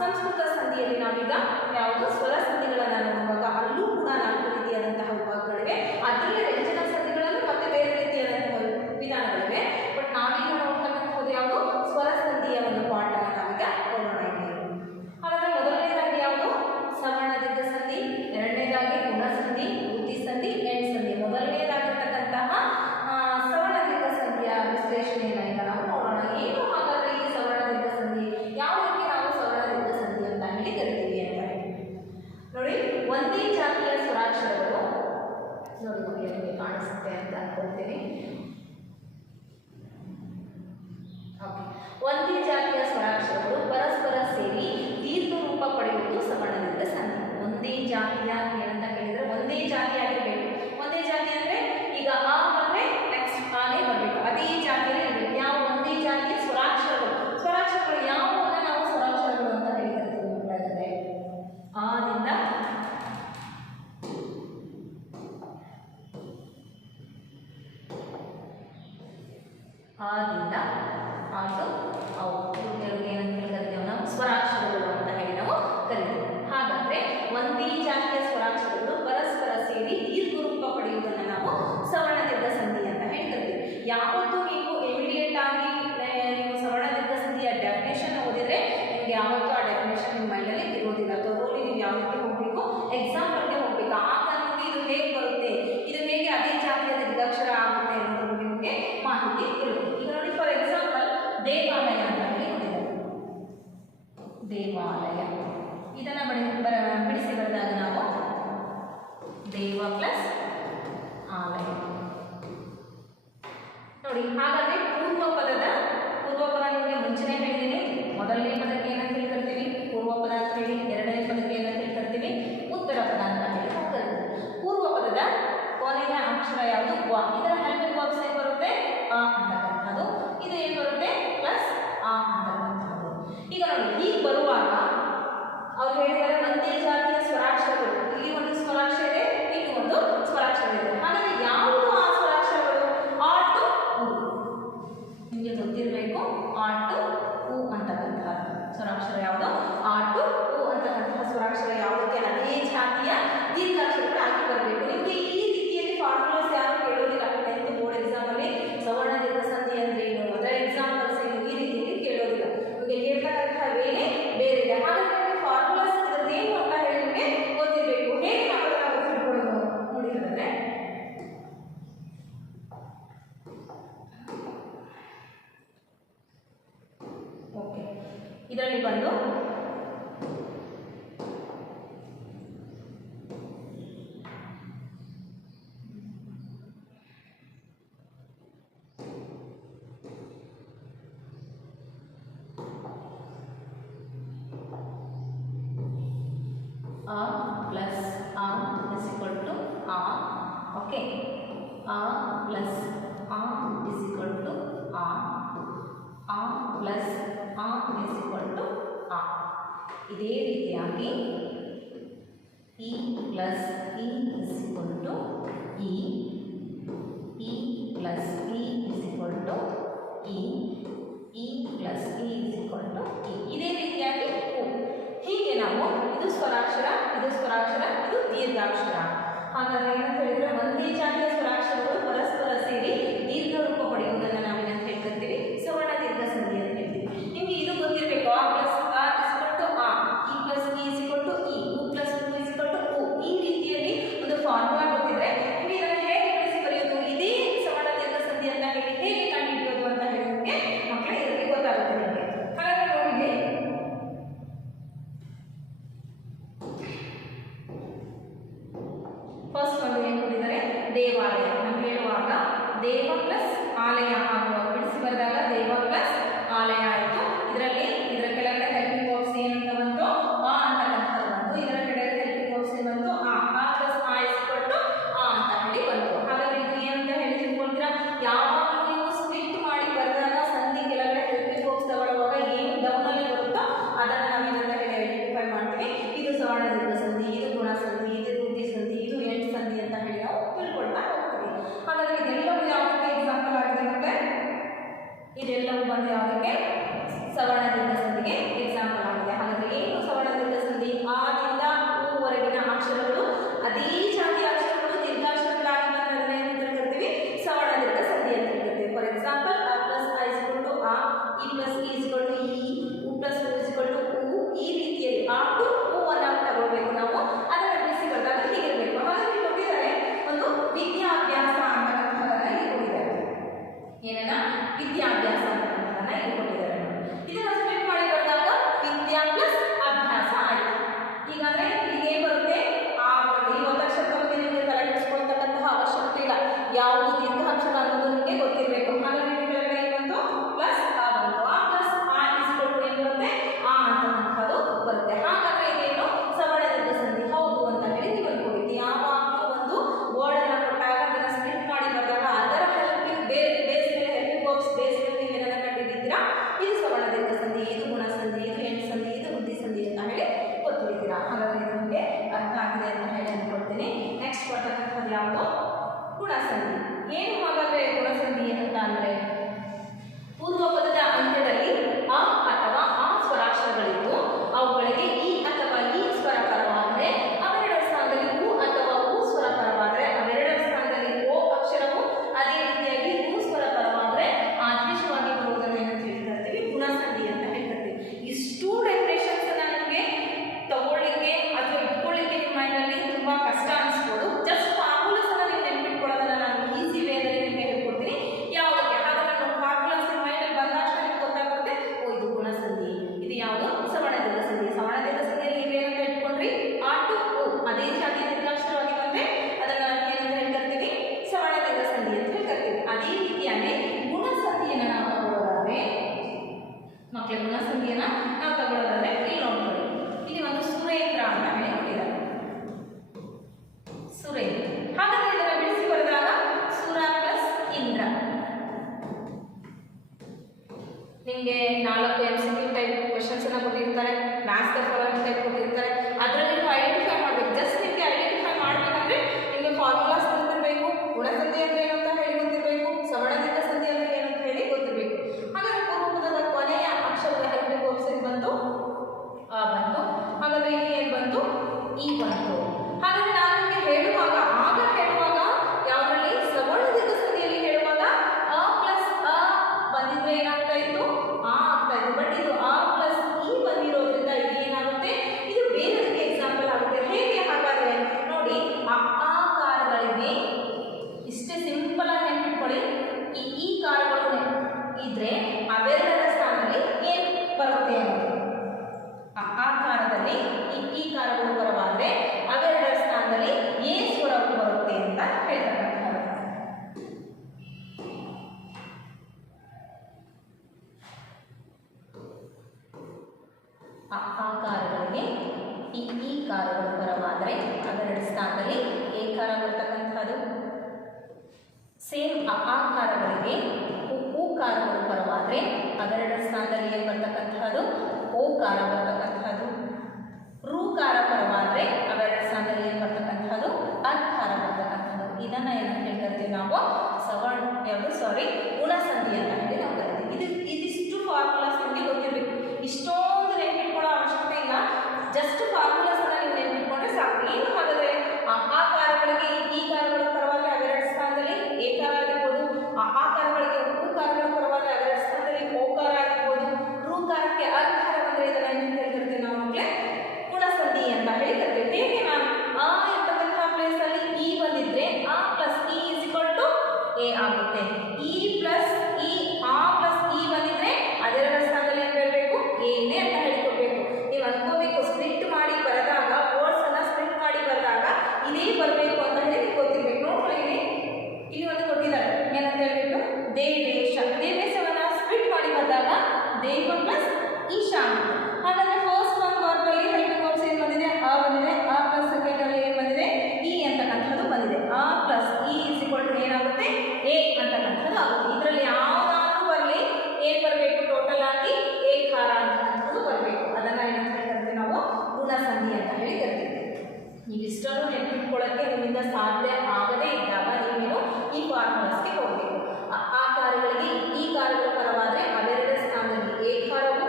ಸಂಸ್ಕೃತ ಸಂಧಿಯಲ್ಲಿ ನಾವೀಗ ಯಾವುದು ಸ್ವರ ಸಂಧಿಗಳನ್ನು ನೋಡುವಾಗ ಅಲ್ಲೂ ಕೂಡ 4 ರೀತಿಯಾದಂತಹ ವಿಭಾಗಗಳಿವೆ. ಅದರಲ್ಲಿ ವ್ಯಂಜನ ಸಂಧಿಗಳಲ್ಲೂ ಮತ್ತೆ ಬೇರೆ ರೀತಿಯಾದಂತಹ ವಿಧಾನಗಳಿವೆ. ಬಟ್ ನಾವೀಗ ನೋಡ್ತಕ್ಕಂಥದ್ದು ಯಾವುದು ಸ್ವರ ಸಂಧಿಯ ಒಂದು ಪಾಠನ ನಾವೀಗ ನೋಡೋಣ. ಹಾಗಾದ್ರೆ ಮೊದಲನೇದಾಗಿ ಯಾವುದು ಸವರ್ಣ ದೀರ್ಘ ಸಂಧಿ, ಎರಡನೇದಾಗಿ ಗುಣ ಸಂಧಿ, ವೃತ್ತಿ ಸಂಧಿ, ಎಂಡ್ ಸಂಧಿ. ಮೊದಲನೇದಾಗಿರ್ತಕ್ಕಂತಹ ಸವರ್ಣ ದೀರ್ಘ ಸಂಧಿಯ ವಿಶ್ಲೇಷಣೆಯನ್ನು ಈಗ ನಾವು ನೋಡೋಣ. ಏನು ಹಾಗಾದ್ರೆ ಈ ಸವರ್ಣ ದೀರ್ಘ ಸಂಧಿ, ಯಾವುದಕ್ಕೆ ನಾವು ಸವರ್ಣ ದೀರ್ಘ ಸಂಧಿ ಅಂತ ಹೇಳಿ ಕರಿತೀವಿ ಅಂತ ಹೇಳಿ ನೋಡಿ. ಒಂದೇ ಜಾತಿಯ ಸ್ವರಾಕ್ಷರಗಳು ನೋಡಿ, ನಿಮಗೆ ಕಾಣಿಸುತ್ತೆ ಅಂತ ಅನ್ಕೊಳ್ತೀನಿ. ಒಂದೇ ಜಾತಿಯ ಸ್ವರಾಕ್ಷರಗಳು ಪರಸ್ಪರ ಸೇರಿ ದೀರ್ಘ ರೂಪ ಪಡೆಯುವುದು ಸವರ್ಣ ದೀರ್ಘ ಸಂಧಿ. ಒಂದೇ ಜಾತಿಯ ಏನಂತ ಕೇಳಿದ್ರೆ ಒಂದೇ ಜಾತಿಯಾಗಿರಬೇಕು. ಒಂದೇ ಜಾತಿ ಅಂದ್ರೆ ಈಗ ಆ ಬಂದ್ರೆ ನೆಕ್ಸ್ಟ್ ಆನೆ ಬರಬೇಕು, ಅದೇ ಜಾತಿಯಲ್ಲಿ ಇರಬೇಕು. ಯಾವ ಒಂದೇ ಜಾತಿಯ ಸ್ವರಾಕ್ಷರಗಳು, ಸ್ವರಾಕ್ಷರಗಳು ಯಾವುದನ್ನ ನಾವು ಸ್ವರಾಕ್ಷರಗಳು ಅಂತ ಹೇಳಿ ಕರಿತೀವಿ ಮಕ್ಕಳಾದರೆ ಆದಿಂದ ಆದಿಂದ ಆಟು ಅವು ಏನಂತ ಕರಿತೀವಿ ನಾವು ಸ್ವರಾಕ್ಷರಗಳು ಅಂತ ಹೇಳಿ ನಾವು ಕರಿತೀವಿ. ಹಾಗಾದ್ರೆ ಒಂದೇ ಜಾತಿಯ ಸ್ವರಾಕ್ಷರಗಳು ಪರಸ್ಪರ ಸೇರಿ ದೀರ್ಘ ರೂಪ ಪಡೆಯುವುದನ್ನು ನಾವು ಸವರ್ಣ ದೀರ್ಘ ಸಂಧಿ ಅಂತ ಹೇಳಿ ಕರಿತೀವಿ. ಯಾವತ್ತೂ ನೀವು ಇಮಿಡಿಯೇಟ್ ಆಗಿ ನೀವು ಸವರ್ಣ ದೀರ್ಘ ಸಂಧಿಯ ಡೆಫಿನೇಷನ್ ಓದಿದ್ರೆ ನಿಮಗೆ ಯಾವತ್ತೂ ಆ ಡೆಫಿನೇಷನ್ ನಿಮ್ಮ ಮೈಂಡಲ್ಲಿ ಇರೋದಿಲ್ಲ. ತೋರೋಲಿ ನೀವು ಯಾವುದಕ್ಕೆ ಹೋಗಬೇಕು, ಎಕ್ಸಾಂಪಲ್ಗೆ ಹೋಗಬೇಕು. ಆಗ ನಿಮಗೆ ಇದು ಹೇಗೆ ಬರುತ್ತೆ, ಇದು ಹೇಗೆ ಅದೇ ಜಾತಿಯ ದೀರ್ಘಾಕ್ಷರ ಆಗುತ್ತೆ ಅನ್ನೋದ್ರ ಬಗ್ಗೆ ನಿಮಗೆ ಮಾಹಿತಿ ಇರುತ್ತೆ. ಈಗ ನೋಡಿ, ಫಾರ್ ಎಕ್ಸಾಂಪಲ್ ದೇವಾಲಯ ಅಂತ ಹೇಳಿ ನೋಡಿದ್ದಾರೆ. ದೇವಾಲಯ ಇದನ್ನು ಬಿಡಿಸಿ ಬರೆದಾಗ ನಾವು ದೇವ ಪ್ಲಸ್ ಆಲಯ ನೋಡಿ. ಹಾಗಾದ್ರೆ ಪೂರ್ವ ಪದ ನಿಮಗೆ ಮುಂಚೆನೇ ಹೇಳಿದ್ದೀನಿ. ಮೊದಲನೇ ಪದಕ್ಕೆ ಏನಂತ ಹೇಳಿ ಕರಿತೀವಿ, ಪೂರ್ವ ಪದ ಅಂತ ಹೇಳಿ. ಎರಡನೇ ಪದಕ್ಕೆ ಏನಂತ ಹೇಳಿ ಕರಿತೀವಿ, ಉತ್ತರ ಪದ ಅಂತ ಹೇಳಿ ಕರಿತೀವಿ. ಪೂರ್ವ ಪದದ ಕೊನೆಯ ಅಕ್ಷರ ಯಾವುದು ವ. ಇದರ ಹೆಲ್ಪಿಂಗ್ ವರ್ಬ್ಸ್ ಏನು ಬರುತ್ತೆ, ಆ ಅಂತಕ್ಕಂಥದ್ದು. ಇದು ಏನು ಬರುತ್ತೆ, ಪ್ಲಸ್ ಆ ಅಂತಕ್ಕಂಥದ್ದು. ಈಗ ನೋಡಿ, ಹೀಗೆ ಬರುವಾಗ ಅವ್ರು ಹೇಳಿದ್ದಾರೆ ಒಂದೇ ಜಾತಿಯ ಸ್ವರಾಕ್ಷರಗಳು. ಇಲ್ಲಿ ಒಂದು ಸ್ವರಾಕ್ಷರ ಇದೆ, ಇಲ್ಲಿ ಒಂದು ಸ್ವರಾಕ್ಷರ ಇದೆ. ಹಾಗಾದ್ರೆ ಯಾವುದು ಆ ಸ್ವರಾಕ್ಷರಗಳು, ಆ ಟು ಉ. ನಿಮಗೆ ಗೊತ್ತಿರಬೇಕು, ಆ ಟು ಉ ಅಂತಕ್ಕಂತಹ ಸ್ವರಾಕ್ಷರ ಯಾವುದು, ಆ ಟು ಉ ಅಂತಕ್ಕಂತಹ ಸ್ವರಾಕ್ಷರ ಯಾವುದಕ್ಕೆ ಅದೇ ಜಾತಿಯ ದೀರ್ಘಾಕ್ಷರಗಳು ಆಗಿ ಬರಬೇಕು. ನಿಮಗೆ ಈ ರೀತಿಯಲ್ಲಿ ಫಾರ್ಮುಲಾಸ್ ಯಾರು ಕೇಳೋದಿಲ್ಲ. 10th ಬೋರ್ಡ್ ಎಕ್ಸಾಮಲ್ಲಿ ಸವರ್ಣ ದೀರ್ಘ ಸಂಧಿ ಅಂದ್ರೆ ಏನು, ಅದರ ಎಕ್ಸಾಂಪಲ್ಸ್ ಏನು, ಈ ರೀತಿಯಲ್ಲಿ ಕೇಳೋದಿಲ್ಲ. ನಿಮಗೆ ಕೇಳ್ತಕ್ಕಂತಹ ವೇಳೆ ಬೇರೆ ಇದೆ. ಹಾಗಾದ್ರೆ ಫಾರ್ಮುಲಾಸ್ ಇದ್ರದ್ದೇನು ಅಂತ ಹೇಳಿ ನಿಮಗೆ ಗೊತ್ತಿರಬೇಕು. ಹೇಗೆ ನಾವು ಅದನ್ನು ಗೊತ್ತಿಟ್ಕೊಳ್ಳೋದು ನೋಡಿ. ಹಾಗಾದ್ರೆ ಓಕೆ, ಇದರಲ್ಲಿ ಬಂದು a plus a is equal to a. Okay, a plus a is equal to a. a plus a is equal to a. ಇದೇ ರೀತಿಯಾಗಿ e plus e is equal to e. e plus e is equal to e. e plus e is equal to e. ಇದೇ ರೀತಿಯಾಗಿ o. ಹೀಗೆ ನಾವು ಇದು ಸ್ವರಾಕ್ಷರ, ಇದು ಸ್ವರಾಕ್ಷರ, ಇದು ದೀರ್ಘಾಕ್ಷರ. ಹಾಗಾದ್ರೆ ಏನಂತ ಹೇಳಿದ್ರೆ ಒಂದೇ ಜಾತಿಯ ಸ್ವರಾಕ್ಷರಗಳು ಪರಸ್ಪರ ಸೇರಿ ದೀರ್ಘ ರೂಪ ಪಡೆಯುವುದನ್ನು ನಾವೇನಂತ ಹೇಳ್ತೀವಿ, ಸವರ್ಣ ದೀರ್ಘ ಸಂಧಿ ಅಂತ ಹೇಳ್ತೀವಿ. ನಿಮಗೆ ಇದು ಗೊತ್ತಿರಬೇಕು. ಆ ಪ್ಲಸ್ ಆ ಇಸ್ ಇಕ್ವಲ್ ಟು ಆ, ಇ ಪ್ಲಸ್ ಇ ಇಸ್ ಇಕ್ವಲ್ ಟು ಇ, ಉ ಪ್ಲಸ್ ಉ ಇಸ್ ಇಕ್ವಲ್ ಟು ಉ. ಈ ರೀತಿಯಲ್ಲಿ ಒಂದು ಫಾರ್ಮುಲಾ ಗೊತ್ತಿದ್ರೆ ನಿಮಗೆ ಇದನ್ನು ಹೇಗೆ ಬಳಸಿ ಬರೆಯೋದು, ಇದೇ ಸವರ್ಣ ದೀರ್ಘ ಸಂಧಿ ಅಂತ ಹೇಳಿ ಹೇಗೆ ಕಂಡುಹಿಡಿಯೋದು ಅಂತ ಹೇಳಿ ನಿಮಗೆ ಮಕ್ಕಳೇ ಇದಕ್ಕೆ ಗೊತ್ತಾಗುತ್ತೆ ನಿಮಗೆ. ಹಾಗಾದ್ರೆ ನೋಡಿ, ಫಸ್ಟ್ ಒಂದು ಏನು ಕೊಟ್ಟಿದ್ದಾರೆ, ದೇವಾಲಯ. ನಾವು ಹೇಳುವಾಗ ದೇವ ಪ್ಲಸ್ ಆಲಯ ಆಗುವ ಬಿಡಿಸಿ ಬರೆದಾಗ ದೇವ ಪ್ಲಸ್ ಆಲಯ ಮ್ಯಾಥ್ಸ್ ಫಾರ್ಮುಲಾ ಟೈಪ್ ಕೊಟ್ಟಿರ್ತಾರೆ, ಅದರಲ್ಲಿ ನೀವು ಐಡೆಂಟಿಫೈ ಮಾಡಬೇಕು. ಜಸ್ಟ್ ನಿಮಗೆ ಐಡೆಂಟಿಫೈ ಮಾಡಬೇಕಂದ್ರೆ ನಿಮಗೆ ಫಾರ್ಮುಲಾಸ್ ಗೊತ್ತಿರಬೇಕು, ಗುಣಸಂಧಿ ಅಂದರೆ ಏನು ಅಂತ ಹೇಳಿ ಗೊತ್ತಿರಬೇಕು, ಸವರ್ಣದಿಂದ ಸಂಧಿ ಅಂದರೆ ಏನು ಅಂತ ಹೇಳಿ ಗೊತ್ತಿರಬೇಕು. ಹಾಗಾದರೆ ಪೂರ್ವಪದದ ಕೊನೆಯ ಅಕ್ಷರದ ಹೆಲ್ಪಿಂಗ್ ವರ್ಬ್ಸ್ ಏನು ಬಂತು? ಆ ಬಂತು. ಹಾಗಾದರೆ ಇಲ್ಲಿ ಏನು ಬಂತು? ಈ ಬಂತು. ಹಾಗಾದರೆ ನಾನು ನಿಮಗೆ ಹೇಳುವಾಗ ಯಾವುದರಲ್ಲಿ ಸವರ್ಣ ದೀರ್ಘ ಸಂಧಿಯಲ್ಲಿ ಹೇಳುವಾಗ ಅ ಪ್ಲಸ್ ಅ ಬಂದಿದ್ರೆ ಏನಾಗ್ತಾ ಇತ್ತು? ಆ ಆಗ್ತಾ ಇತ್ತು. ಬಟ್ ಇದು ಆ ಪ್ಲಸ್ ಇ ಬಂದಿರೋದ್ರಿಂದ ಇದು ಏನಾಗುತ್ತೆ? ಇದು ಬೇರೆದಕ್ಕೆ ಎಕ್ಸಾಂಪಲ್ ಆಗುತ್ತೆ. ಹೇಗೆ? ಹಾಗಾದ್ರೆ ನೋಡಿ, ಆಕಾರಗಳಿಗೆ ಇಷ್ಟೇ ಸಿಂಪಲ್ ಆಗಿ ನೆನಪಿಟ್ಕೊಳ್ಳಿ. ಈ ಕಾರಗಳು ಇದ್ರೆ ಅವೆರಡರ ಸ್ಥಾನದಲ್ಲಿ ಏನು ಬರುತ್ತೆ ಅನ್ನೋದು. ಆಕಾರದಲ್ಲಿ ಈ ಕಾರಗಳು ಬರವಾದ್ರೆ ಅವೆರಡರ ಸ್ಥಾನದಲ್ಲಿ ಏ ಸ್ವರ ಬರುತ್ತೆ ಅಂತ ಹೇಳ್ತಕ್ಕಂಥದ್ದು. ಆಕಾರಗಳಿಗೆ ಈ ಕಾರಗಳು ಬರವಾದ್ರೆ ಅವೆರಡು ಸ್ಥಾನದಲ್ಲಿ ಏಕಾರ ಬರ್ತಕ್ಕಂಥದ್ದು. ಸೇಮ್ ಆಕಾರಗಳಿಗೆ ಉಕಾರಗಳು ಬರವಾದ್ರೆ ಅವೆರಡರ ಸ್ಥಾನದಲ್ಲಿ ಏನು ಬರ್ತಕ್ಕಂಥದ್ದು? ಓಕಾರ ಬರ್ತಕ್ಕಂಥದ್ದು. ಋಕಾರ ಬರವಾದ್ರೆ ಅವೆರಡರ ಸ್ಥಾನದಲ್ಲಿ ಏನು ಬರ್ತಕ್ಕಂಥದ್ದು? ಅಕಾರ ಬರ್ತಕ್ಕಂಥದ್ದು. ಇದನ್ನ ಏನಂತ ಹೇಳ್ತೀವಿ ನಾವು? ಗುಣಸಂಧಿ ಅಂತ ಹೇಳಿ ನಾವು ಕರಿತೀವಿ. ಇದಿಷ್ಟು ಫಾರ್ಮುಲಾಸ್ ನಿಮಗೆ ಗೊತ್ತಿರಬೇಕು. ಇಷ್ಟೊಂದು ನೆನಪಿಟ್ಕೊಳ್ಳೋ ಅವಶ್ಯಕತೆ ಇಲ್ಲ. ಜಸ್ಟ್ ಫಾರ್ಮುಲಾಸ್ ಅನ್ನ ನೀವು ನೆನಪಿಟ್ಕೊಂಡ್ರೆ ಸಾಕು. ಏನು ಹಾಗಾದ್ರೆ ಆಕಾರಗಳಿಗೆ ಈ ಕಾರಗಳು ಬರವಾದ್ರೆ ಅವೆರಡು ಸ್ಥಾನದಲ್ಲಿ ಏಕಾರ ಆಗಿರ್ಬೋದು, ಆಕಾರಗಳಿಗೆ ಉಕಾರಗಳು ಬರವಾದ್ರೆ ಅವೆರಡು ಸ್ಥಾನದಲ್ಲಿ ಓಕಾರ ಆಗಿರ್ಬೋದು, ಋಕಾರಕ್ಕೆ ಅಕಾರ ಬಂದ್ರೆ ಇದನ್ನ ಏನಂತ ಹೇಳ್ತೀವಿ ನಾವು ಮಕ್ಕಳೇ? ಗುಣಸಂಧಿ ಅಂತ ಹೇಳಿ ಕರಿತೀವಿ. ಹೇಗೆ ಮ್ಯಾಮ್? ಆ ಇರ್ತಕ್ಕಂಥ ಪ್ಲೇಸ್ ಅಲ್ಲಿ ಇ ಬಂದಿದ್ರೆ ಆ ಪ್ಲಸ್ ಇ ಇಸ್ ಈಕ್ವಲ್ ಟು ಎ ಆಗುತ್ತೆ. ಇ ಪ್ಲಸ್ ಇ, ಆ ಪ್ಲಸ್ ಇ ಬಂದಿದ್ರೆ ಅದೆರಡರ ಸ್ಥಾನದಲ್ಲಿ ಏನು ಹೇಳಬೇಕು? ಏನೇ ಅಂತ ಹೇಳಿಕೊಡ್ಬೇಕು. ನೀವು ಅನ್ಕೋಬೇಕು, ಸ್ಪ್ಲಿಟ್ ಮಾಡಿ ಬರೆದಾಗ, ವರ್ಡ್ಸ್ ಅನ್ನ ಸ್ಪ್ಲಿಟ್ ಮಾಡಿ ಬರೆದಾಗ ಇದೇ ಬರಬೇಕು ಅಂತ ಹೇಳಿ ಗೊತ್ತಿರ್ಬೇಕು. ನೋಡ್ಕೊಳ್ಳಿ, ಇಲ್ಲಿ ಒಂದು ಕೊಟ್ಟಿದ್ದಾರೆ. ಏನಂತ ಹೇಳ್ಬೇಕು? ದೇವೇಶ. ದೇವೇಶವನ್ನ ಸ್ಪ್ಲಿಟ್ ಮಾಡಿ ಬರೆದಾಗ ದೇವ ಪ್ಲಸ್ ಈಶಾ. ಹಾಗಾದ್ರೆ ಫಸ್ಟ್ ಒಂದು ವರ್ಡ್ ಅಲ್ಲಿ ಹೆಲ್ಪಿಂಗ್ ವರ್ಬ್ಸ್ ಏನು ಬಂದಿದೆ? ಆ ಬಂದಿದೆ. ಆ ಪ್ಲಸ್ ಸೆಕೆಂಡ್ ಅಲ್ಲಿ ಏನು ಬಂದಿದೆ? ಇ ಅಂತಕ್ಕಂಥದ್ದು ಬಂದಿದೆ. ಆ ಪ್ಲಸ್ ಇ ಇಸ್ ಈಕ್ವಲ್ ಟು ಏನಾಗುತ್ತೆ? ಎ ಅಂತಕ್ಕಂಥದ್ದು ಆಗುತ್ತೆ. ಇದರಲ್ಲಿ ಯಾವ್ದಾದ್ರು ಬರಲಿ ಏನು ಬರಬೇಕು? ಟೋಟಲ್ ಆಗಿ ಏಕಾರ ಅಂತಕ್ಕಂಥದ್ದು ಬರಬೇಕು. ಅದನ್ನ ಏನಂತ ಹೇಳ್ತೀವಿ ನಾವು? ಗುಣಸಂಧಿ ಅಂತ ಹೇಳಿ ಕರಿತೀವಿ. ಇವಿಷ್ಟನ್ನು ನೆನಪಿಟ್ಕೊಳ್ಳೋಕ್ಕೆ ನಿಮ್ಮಿಂದ ಸಾಧ್ಯ ಆಗದೇ ಇದ್ದಾಗ ನೀವೇನು ಈ ಫಾರ್ಮುಲಾಸ್ಗೆ ಹೋಗಬೇಕು. ಆಕಾರಗಳಿಗೆ ಈ ಕಾರಗಳು ಪರವಾದರೆ ಅವೆರಡರ ಸ್ಥಾನದಲ್ಲಿ ಏಕಾರವು,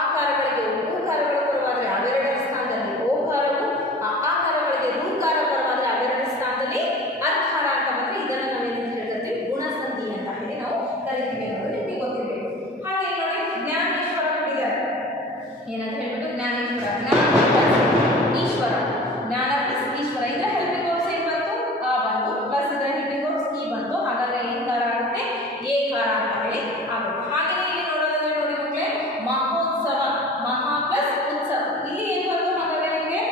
ಆಕಾರಗಳಿಗೆ ಉಕಾರಗಳು ಪರವಾದರೆ ಅವೆರಡರ ಸ್ಥಾನದಲ್ಲಿ ಓಕಾರವು, ಆಕಾರಗಳಿಗೆ ಋಕಾರ ಪರವಾದರೆ ಅವೆರಡರ ಸ್ಥಾನದಲ್ಲಿ ಅರ್ಕಾರ ಅಂತ ಬಂದರೆ ಇದನ್ನು ನಾವೇನು ಹೇಳ್ತೀವಿ? ಗುಣಸಂಧಿ ಅಂತ ಹೇಳಿ ನಾವು ಕರಿತೀವಿ ಅನ್ನೋದು ನಿಮಗೆ ಗೊತ್ತಿರಬೇಕು. ಹಾಗೆ ನೋಡಿ, ಜ್ಞಾನೇಶ್ವರ ಕೊಟ್ಟಿದ್ದಾರೆ. ಏನಂತ ಹೇಳ್ಬಿಟ್ಟು ಜ್ಞಾನೇಶ್ವರ, ಈಶ್ವರ, ಜ್ಞಾನ ಪ್ಲಸ್ ಈಶ್ವರ. ಇದರ ಹೆಲ್ಪಿಂಗ್ ವರ್ಬ್ಸ್ ಏನು ಬಂತು? ಆ ಬಂತು. ಪ್ಲಸ್ ಇದರ ಹೆಲ್ಪಿಂಗ್ ವರ್ಬ್ಸ್ ಈ ಬಂತು. ಹಾಗಾದ್ರೆ ಏನು ಕಾರ ಆಗುತ್ತೆ? ಏಕಾರ ಅಂತ ಹೇಳಿ ಆಗುತ್ತೆ. ಹಾಗೆ ಇಲ್ಲಿ ನೋಡೋದಾದ್ರೆ ನೋಡಿ ಮಕ್ಕಳೇ, ಮಹೋತ್ಸವ, ಮಹಾ ಪ್ಲಸ್ ಉತ್ಸವ. ಇಲ್ಲಿ ಏನು ಬಂತು? ಹಾಗಾದ್ರೆ ನಿಮಗೆ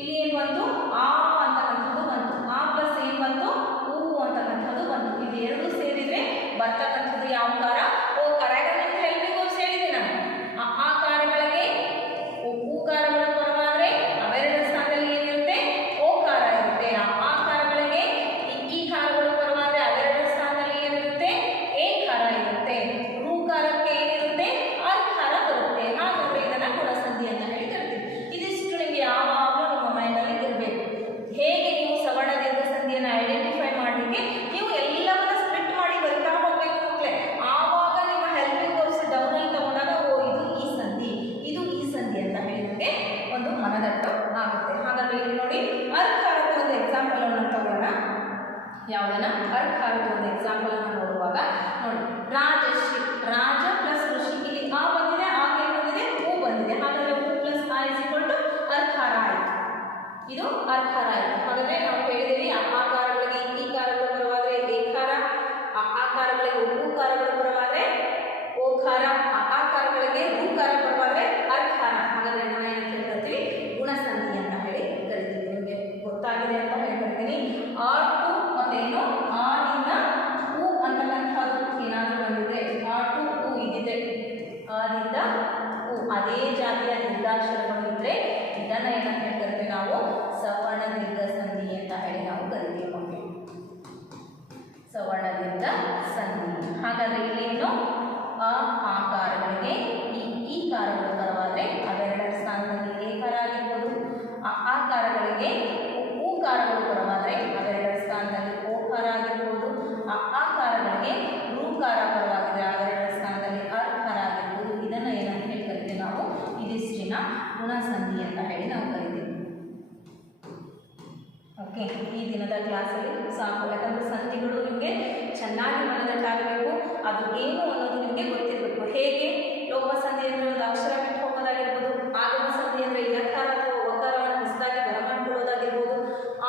ಇಲ್ಲಿ ಏನು ಬಂತು? ಆ ಅಂತಕ್ಕಂಥದ್ದು ಬಂತು. ಆ ಪ್ಲಸ್ ಏನು ಬಂತು? ಹೂ ಅಂತಕ್ಕಂಥದ್ದು ಬಂತು. ಇದು ಎರಡು ಸೇರಿದ್ರೆ ಬರ್ತಕ್ಕಂಥದ್ದು ಯಾವ ಕಾರ? ಓಕಾರ. ಯಾಕಂದ್ರೆ ಹೆಲ್ಪಿಂಗ್ ವರ್ಬ್ಸ್ ಹೇಳಿದೆ ನಾನು. ಆ ಕಾರಗಳಿಗೆ ಉಕಾರಗಳು ಬರವಾದ್ರೆ ಅವೆರಡರ ಸ್ಥಾನದಲ್ಲಿ ಏನಿರುತ್ತೆ? ಓಕಾರ ಇರುತ್ತೆ. ಆ ಕಾರಗಳಿಗೆ ಈ ಕಾರಗಳು ಬರವಾದ್ರೆ ಅವೆರಡರ ಸ್ಥಾನದಲ್ಲಿ ಏನಿರುತ್ತೆ? ಏಕಾರ ಇರುತ್ತೆ. ಋಕಾರಕ್ಕೆ ಏನಿರುತ್ತೆ? ಅರ್ಕಾರ ಬರುತ್ತೆ. ಹಾಗಾದ್ರೆ ಇದನ್ನ ಗುಣಸಂಧಿ ಅಂತ ಹೇಳಿ ಕರಿತೀವಿ. ಇದಿಷ್ಟು ನಿಮ್ಗೆ ಯಾವಾಗಲೂ ನಿಮ್ಮ ಮೈಂಡಲ್ಲಿ ಇರಬೇಕು. ಹೇಗೆ ನೀವು ಸವರ್ಣ ದೀರ್ಘ ಸಂಧಿಯನ್ನು ಐಡೆಂಟಿಫೈ ಮಾಡಲಿಕ್ಕೆ ನೀವು ಎಲ್ಲವನ್ನ ಸ್ಪ್ಲಿಟ್ ಮಾಡಿ ಬರ್ತಾ ಹೋಗ್ಬೇಕು ಮಕ್ಕಳೇ. ಆವಾಗ ನಿಮ್ಮ ಹೆಲ್ಪಿಂಗ್ ವರ್ಬ್ಸ್ ಡೌನ್ ಅಲ್ಲಿ ತಗೊಂಡಾಗ ಓ ಇದು ಈ ಸಂಧಿ, ಇದು ಈ ಸಂಧಿ ಅಂತ ಹೇಳಿ ನಿಮಗೆ ಒಂದು ಮನದಟ್ಟು ಆಗುತ್ತೆ. ಹಾಗಾದ್ರೆ ಇಲ್ಲಿ ನೋಡಿ, ಅರ್ಕಾರದ ಒಂದು ಎಕ್ಸಾಂಪಲ್ ಅನ್ನು ತಗೋಣ. ಯಾವುದನ್ನ? ಅರ್ಕಾರದ ಒಂದು ಎಕ್ಸಾಂಪಲ್ ಅನ್ನು ನೋಡುವಾಗ ನೋಡಿ, ರಾಜಶ್ರೀ, ರಾಜ ಪ್ಲಸ್ ಋಷಿ. ಇಲ್ಲಿ ಆ ಬಂದಿದೆ, ಆಗ ಏನು ಬಂದಿದೆ? ಹೂ ಬಂದಿದೆ. ಹಾಗಾದ್ರೆ ಹೂ ಪ್ಲಸ್ ಆ ಇಸ್ ಈಕ್ವಲ್ ಟು ಅರ್ಕಾರ ಆಯಿತು. ಇದು ಅರ್ಕಾರ ಆಯಿತು. ಹಾಗಾದ್ರೆ ನಾವು ಹೇಳಿದ್ದೀವಿ ಆಕಾರಗಳಿಗೆ ಈ ಕಾರಗಳು ಬರವಾದ್ರೆ ಏಕಾರ, ಆಕಾರಗಳಿಗೆ ಉಕಾರಗಳು ಬರವಾದ್ರೆ ಓಕಾರ, ಆಕಾರಗಳಿಗೆ ಋಕಾರ ಬರವಾದ್ರೆ ಅರ್ಕಾರ. ಹಾಗಾದ್ರೆ ನಾವು ಏನಂತ ಹೇಳ್ತೀವಿ? ಗುಣಸಂಧಿ ಅಂತ ಹೇಳಿ ಕರಿತೀವಿ. ನಿಮಗೆ ಗೊತ್ತಾಗಿದೆ ಅಂತ ಹೇಳ್ಕೊಡ್ತೀನಿ. ಆಟು ಮತ್ತೇನು? ಆದಿಂದ ಹೂ ಅಂತಕ್ಕಂಥದ್ದು ಏನಾದರೂ ಬಂದಿದೆ, ಆಟು ಹೂ ಇದಿದೆ, ಆದಿಂದ ಹೂ ಅದೇ ಜಾತಿಯ ದೀರ್ಘಾಕ್ಷರಗಳು ಇದ್ರೆ ಇದನ್ನ ಏನಂತ ಹೇಳ್ತೀವಿ ನಾವು? ಸವರ್ಣ ದೀರ್ಘ ಸಂಧಿ ಅಂತ ಹೇಳಿ ನಾವು ಕರಿತೀವಿ ಮಕ್ಕಳು. ಸವರ್ಣ ದೀರ್ಘ ಸಂಧಿ. ಹಾಗಾದ್ರೆ ಇಲ್ಲೇನು? ಆಕಾರಗಳಿಗೆ ಈ ಕಾರಗಳು ಬರವಾದ ಆಕಾರಗಳಿಗೆ ಊಕಾರಗಳು ಪರವಾದರೆ ಅವೆರಡರ ಸ್ಥಾನದಲ್ಲಿ ಓಕಾರ ಆಗಿರ್ಬೋದು. ಆಕಾರಗಳಿಗೆ ಋಕಾರ ಪರವಾಗಿದೆ ಅವೆರಡರ ಸ್ಥಾನದಲ್ಲಿ ಅರ್ಕಾರ ಆಗಿರ್ಬೋದು. ಇದನ್ನು ಏನಂತ ಹೇಳಿ ಕರಿತೀವಿ ನಾವು? ಇದಿಷ್ಟಿನ ಗುಣಸಂಧಿ ಅಂತ ಹೇಳಿ ನಾವು ಕರಿತೀವಿ. ಓಕೆ, ಈ ದಿನದ ಕ್ಲಾಸಲ್ಲಿ ಸಾಕು. ಯಾಕಂದರೆ ಸಂಧಿಗಳು ನಿಮಗೆ ಚೆನ್ನಾಗಿ ಮನದಟ್ಟಾಗಬೇಕು. ಅದು ಏನು ಅನ್ನೋದು ನಿಮಗೆ ಗೊತ್ತಿರಬೇಕು. ಹೇಗೆ ಲೋಪ ಸಂಧಿ ಅಂದರೆ ಒಂದು ಅಕ್ಷರ ಬಿಟ್ಟು ಹೋಗೋದಾಗಿರ್ಬೋದು. ಆಗಮ ಸಂಧಿ ಅಂದರೆ ಯಕಾರ ಅಥವಾ ಒಕಾರವನ್ನು ಹೊಸದಾಗಿ ಬರಮಾಡಿಕೊಳ್ಳೋದಾಗಿರ್ಬೋದು.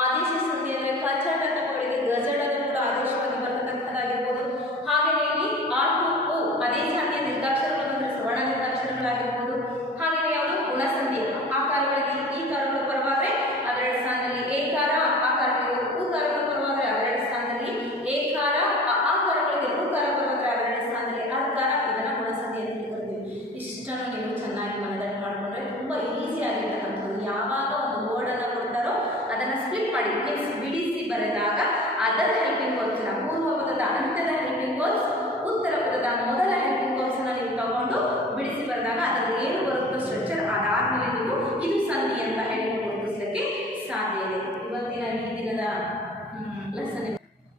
ಆದೇಶ ಸಂಧಿ ಅಂದರೆ ಕಚಡಗಳಿಗೆ ಗಜಡದ ಕೂಡ ಆದೇಶವಾಗಿ ಬರತಕ್ಕಂಥದ್ದಾಗಿರ್ಬೋದು. ಹಾಗೆಯೇ ಇಲ್ಲಿ ಆ ಟು ಓ ಅದೇ ಸಂಧಿಯ ನಿರ್ಧಾಕ್ಷರಗಳು ಅಂದರೆ ಸ್ವರ್ಣ ನಿರ್ಧಾಕ್ಷರಗಳಾಗಿರ್ಬೋದು. ಹಾಗೆಯೇ ಯಾವುದು ಗುಣಸಂಧಿ ಆಕಾರಗಳಿಗೆ ಈ ಕಾರಗಳು ಪರವಾದರೆ ಅವೆರಡು ಸ್ಥಾನದಲ್ಲಿ ಏಕಾರ, ಆಕಾರಗಳಿಗೆ ಉಕಾರಗಳು ಪರವಾದರೆ ಅವೆರಡು ಸ್ಥಾನದಲ್ಲಿ ಏಕಾರ, ಆಕಾರಗಳಿಗೆ ಋಕಾರ ಪರವಾದರೆ ಅವೆರಡು ಸ್ಥಾನದಲ್ಲಿ ಅರ್ಕಾರ. ಇದನ್ನು ಗುಣಸಂಧಿ ಅಂತ ಕರಿತೀವಿ. ಇಷ್ಟನ್ನು ನೀವು ಚೆನ್ನಾಗಿ ಮನದಟ್ಟು ಮಾಡಿಕೊಂಡ್ರೆ ತುಂಬ ಈಸಿ ಆಗಿರ್ತಕ್ಕಂಥದ್ದು. ಯಾವಾಗ ಒಂದು ವರ್ಡನ್ನು ಕೊಡ್ತಾರೋ ಅದನ್ನು ಸ್ಪ್ಲಿಟ್ ಮಾಡಿ ಮೀನ್ಸ್ ಬಿಡಿಸಿ ಬರೆದಾಗ ಅದರ ಹೆಲ್ಪಿಂಗ್ ವರ್ಡ್ಸ್ನ ಪೂರ್ವ ಪದದ ಅಂತ್ಯದ ಹೆಲ್ಪಿಂಗ್ ವರ್ಡ್ಸ್, ಉತ್ತರ ಪದದ ಮೊದಲ ಹೆಲ್ಪಿಂಗ್ ವರ್ಡ್ಸನ್ನು ನೀವು ತಗೊಂಡು ಬಿಡಿಸಿ ಬರೆದಾಗ ಅದರಲ್ಲಿ ಏನು ಬರುತ್ತೋ ಸ್ಟ್ರಕ್ಚರ್ ಅದಾದಮೇಲೆ ನೀವು ಇದು ಸಂಧಿ ಅಂತ ಹೇಳಿ ಗುರುತಿಸಲಿಕ್ಕೆ ಸಾಧ್ಯ ಇದೆ. ಇವತ್ತಿನ ಈ ದಿನದ ಲೆಸನ್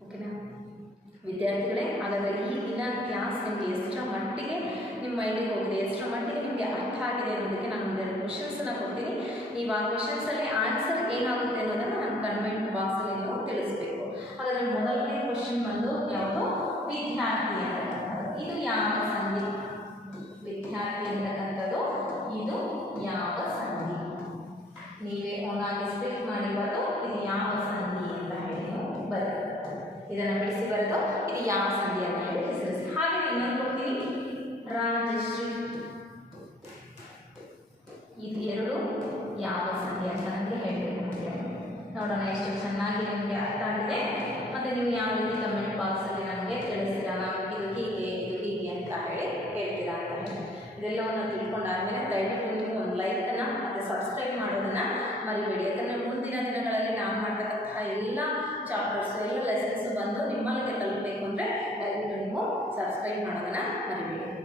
ಓಕೆನಾ ವಿದ್ಯಾರ್ಥಿಗಳೇ? ಹಾಗಾದರೆ ಈ ದಿನ ಕ್ಲಾಸ್ ನಿಮಗೆ ಎಷ್ಟರ ಮಟ್ಟಿಗೆ ನಿಮ್ಮ ಮೈಂಡಿಗೆ ಹೋಗಿದೆ, ಎಷ್ಟರ ಮಟ್ಟಿಗೆ ನಿಮಗೆ ಅರ್ಥ ಆಗಿದೆ ಅನ್ನೋದಕ್ಕೆ ನಾನು ಒಂದೆರಡು ಕ್ವಶನ್ಸನ್ನು ಕೊಡ್ತೀನಿ. ನೀವು ಆ ಕ್ವಶನ್ಸಲ್ಲಿ ಆನ್ಸರ್ ಏನಾಗುತ್ತೆ ಅನ್ನೋದನ್ನು ನಾನು ಕಮೆಂಟ್ ಬಾಕ್ಸಲ್ಲಿ ನೀವು ತಿಳಿಸ್ಬೇಕು. ಹಾಗಾದರೆ ಮೊದಲನೇ ಕ್ವಶನ್ ಬಂದು ಯಾವುದು? ವಿದ್ಯಾರ್ಥಿ ಅಂತಕ್ಕಂಥದ್ದು. ಇದು ಯಾವ ಸಂಧಿ? ವಿದ್ಯಾರ್ಥಿ ಅಂತಕ್ಕಂಥದ್ದು ಇದು ಯಾವ ಸಂಧಿ? ನೀವೇ ಒಳಗೆ ಸ್ಪ್ಲಿಟ್ ಮಾಡಿ ಬರೆದು ಇದು ಯಾವ ಸಂಧಿ ಅಂತ ಹೇಳಿ ನೀವು ಬರೆದು ಇದನ್ನು ಬಿಡಿಸಿ ಬರೆದು ಇದು ಯಾವ ಸಂಧಿ ಅಂತ ಹೇಳಿ ಹೆಸರಿಸಿ. ಹಾಗೆ ಇನ್ನೊಂದು ಕೊಡ್ತೀನಿ, ರಾಜಶ್ರೀ. ಇದು ಎರಡು ಯಾವ ಸಂಧಿ ಅಂತ ನನಗೆ ಹೇಳಬೇಕು. ನೋಡೋಣ ಎಷ್ಟು ಚೆನ್ನಾಗಿ ನಿಮಗೆ ಅರ್ಥ ಆಗಿದೆ ಮತ್ತು ನೀವು ಯಾವ ರೀತಿ ಕಮೆಂಟ್ ಬಾಕ್ಸಲ್ಲಿ ನನಗೆ ತಿಳಿಸ್ತೀರಾ. ನಾವು ಇದು ಹೀಗೆ ಅಂತ ಹೇಳಿ ಹೇಳ್ತೀರಾ ಅಂತ ಹೇಳಿ. ಇದೆಲ್ಲವನ್ನು ತಿಳ್ಕೊಂಡಾದ್ಮೇಲೆ ದಯವಿಟ್ಟು ನೀವು ಒಂದು ಲೈಕನ್ನು ಮತ್ತು ಸಬ್ಸ್ಕ್ರೈಬ್ ಮಾಡೋದನ್ನು ಮರಿಬೇಡಿ. ಯಾಕಂದರೆ ಮುಂದಿನ ದಿನಗಳಲ್ಲಿ ನಾವು ಮಾಡ್ತಕ್ಕಂತಹ ಎಲ್ಲ ಚಾಪ್ಟರ್ಸು ಎಲ್ಲ ಲೆಸನ್ಸು ಬಂದು ನಿಮ್ಮಲ್ಲಿಗೆ ತಲುಪಬೇಕು ಅಂದರೆ ದಯವಿಟ್ಟು ನೀವು ಸಬ್ಸ್ಕ್ರೈಬ್ ಮಾಡೋದನ್ನು ಮರಿಬೇಡಿ.